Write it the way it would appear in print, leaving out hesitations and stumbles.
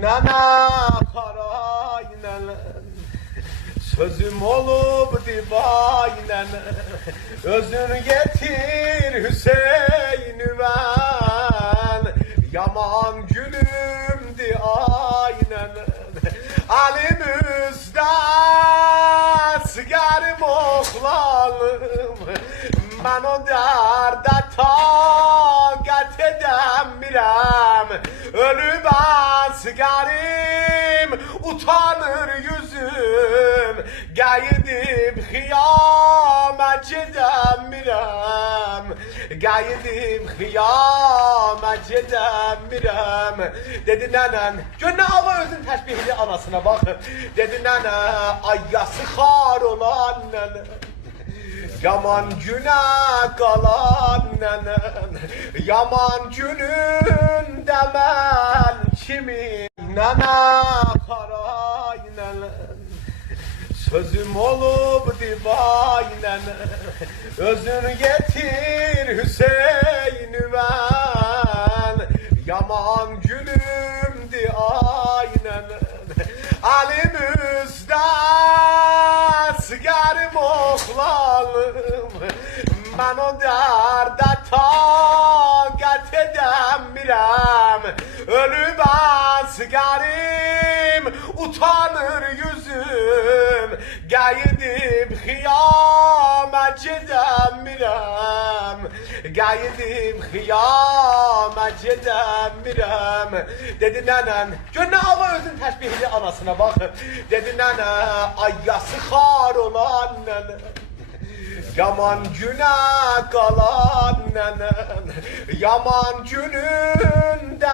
Nana karaynen sözüm olup divaynen özür getir Hüseyin'ü ben yaman gülümdi aynen Alimizde sigarım oğlanım ben o derde takat edemirem ölü ben sigarim utanır yüzüm gaydim kıyamet edemirem gaydim kıyamet edemirem dedi nenen gönlü Allah özün teşbihli anasına bak dedi nene ayyası xar olan nene yaman güne kalan nenen yaman günün demen kimi nene karay nenen sözüm olup divaynen özür getir Hüseyin'ü ben yaman gülümdi aynen Alimizde sigarım oğlanım ben o derde takat edemirem ölü ben sigarim utanır yüzüm gaydim kıyamet edemirem gaydim kıyamet edemirem dedi nenen gönlü Allah özün teşbihli anasına bak dedi nene ayyası xar olan nene yaman güne kalan nenen yaman gününde